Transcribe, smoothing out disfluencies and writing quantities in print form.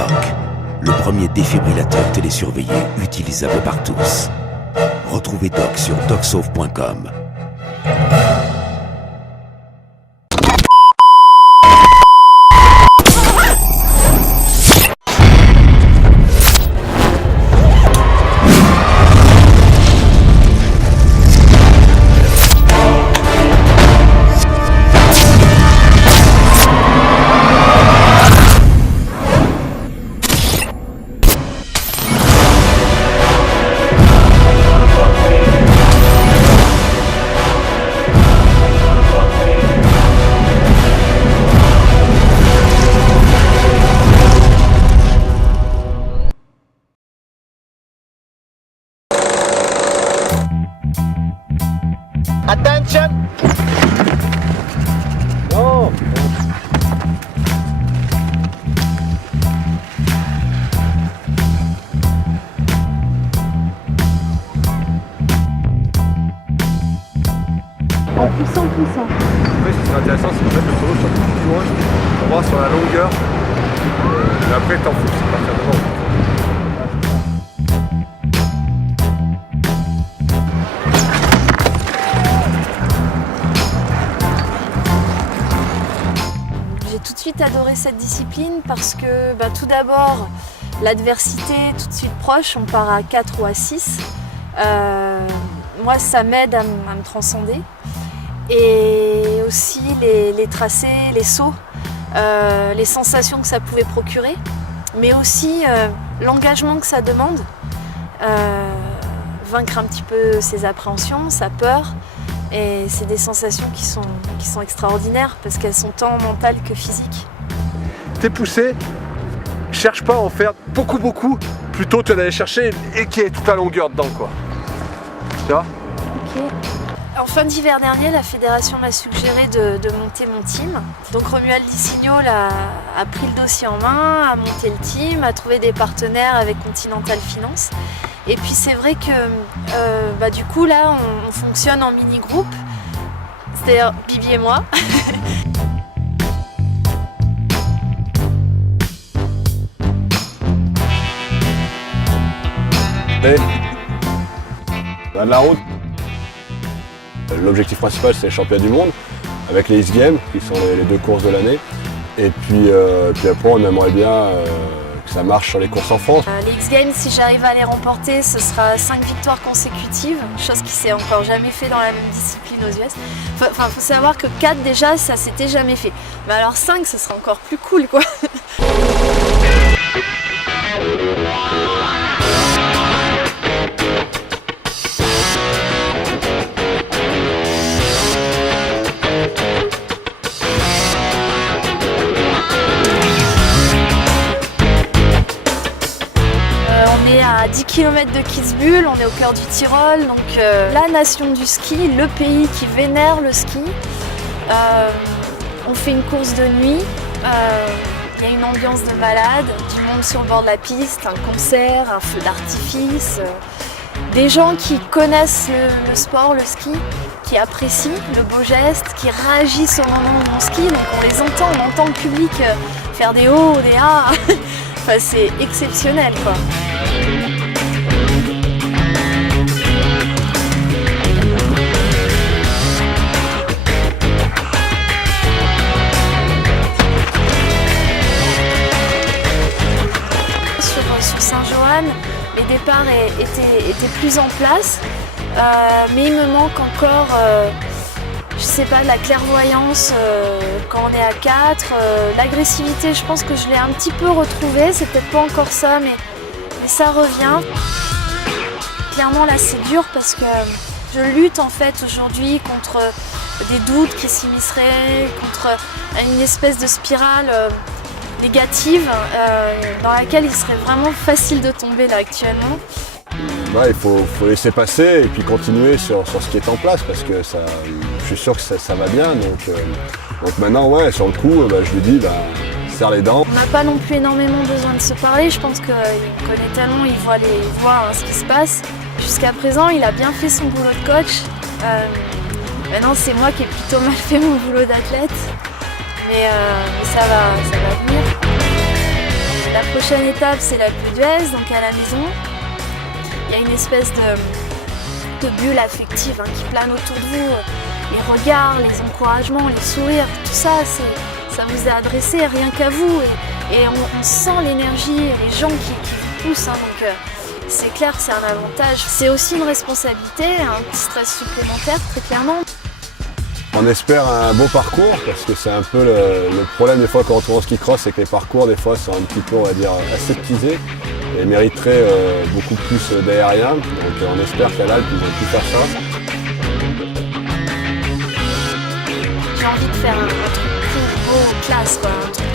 Doc, le premier défibrillateur télésurveillé utilisable par tous. Retrouvez Doc sur docsauve.com. Attention! Oh! Puissant. Oui, ce qui serait intéressant, c'est qu'en fait le taureau soit plus loin pour voir sur la longueur. Et après, t'en fous, c'est partir devant. J'ai tout de suite adoré cette discipline parce que tout d'abord, l'adversité tout de suite proche, on part à 4 ou à 6. Moi, ça m'aide à me transcender. Et aussi les tracés, les sauts, les sensations que ça pouvait procurer, mais aussi l'engagement que ça demande, vaincre un petit peu ses appréhensions, sa peur. Et c'est des sensations qui sont extraordinaires parce qu'elles sont tant mentales que physiques. T'es poussé, cherche pas à en faire beaucoup, plutôt que d'aller chercher et qu'il y ait toute la longueur dedans, quoi. Tu vois? Ok. En fin d'hiver dernier, la fédération m'a suggéré de monter mon team. Donc Romuald Di Signo a pris le dossier en main, a monté le team, a trouvé des partenaires avec Continental Finance. Et puis c'est vrai que du coup là, on fonctionne en mini-groupe, c'est-à-dire Bibi et moi. La route. L'objectif principal, c'est les championnats du monde, avec les X-Games, qui sont les 2 courses de l'année. Et puis après, on aimerait bien que ça marche sur les courses en France. Les X-Games, si j'arrive à les remporter, ce sera 5 victoires consécutives, chose qui s'est encore jamais fait dans la même discipline aux US. Enfin, faut savoir que 4 déjà, ça s'était jamais fait. Mais alors 5, ce sera encore plus cool, quoi. À 10 km de Kitzbühel, on est au cœur du Tyrol, donc la nation du ski, le pays qui vénère le ski. On fait une course de nuit, il y a une ambiance de malade, du monde sur le bord de la piste, un concert, un feu d'artifice, des gens qui connaissent le sport, le ski, qui apprécient le beau geste, qui réagissent au moment où on skie, donc on les entend, on entend le public faire des hauts, des ah. Enfin, c'est exceptionnel, quoi. Sur Saint-Johann, les départs étaient plus en place, mais il me manque encore, je sais pas, de la clairvoyance quand on est à 4. L'agressivité, je pense que je l'ai un petit peu retrouvée, c'est peut-être pas encore ça, mais ça revient. Clairement là c'est dur parce que je lutte en fait aujourd'hui contre des doutes qui s'immisceraient, contre une espèce de spirale négative dans laquelle il serait vraiment facile de tomber là actuellement. Il faut laisser passer et puis continuer sur ce qui est en place parce que ça, je suis sûr que ça va bien. Donc maintenant, ouais, sur le coup, je lui dis, serre les dents. On n'a pas non plus énormément besoin de se parler. Je pense qu'il me connaît tellement, il voit ce qui se passe. Jusqu'à présent, il a bien fait son boulot de coach. Maintenant, c'est moi qui ai plutôt mal fait mon boulot d'athlète. Mais ça va venir. La prochaine étape, c'est la Bulle d'Huez, donc à la maison. Il y a une espèce de bulle affective qui plane autour de vous. Les regards, les encouragements, les sourires, tout ça, ça vous est adressé rien qu'à vous. Et on sent l'énergie, les gens qui vous poussent. Donc c'est clair que c'est un avantage. C'est aussi une responsabilité, un petit stress supplémentaire, très clairement. On espère un beau parcours, parce que c'est un peu le problème des fois quand on tourne en ski cross, c'est que les parcours des fois sont un petit peu, on va dire, aseptisés et mériteraient beaucoup plus d'aérien. Donc on espère qu'à l'Alpe, ils vont pu faire ça. J'ai envie de faire un truc cool, beau, classe, quoi, un truc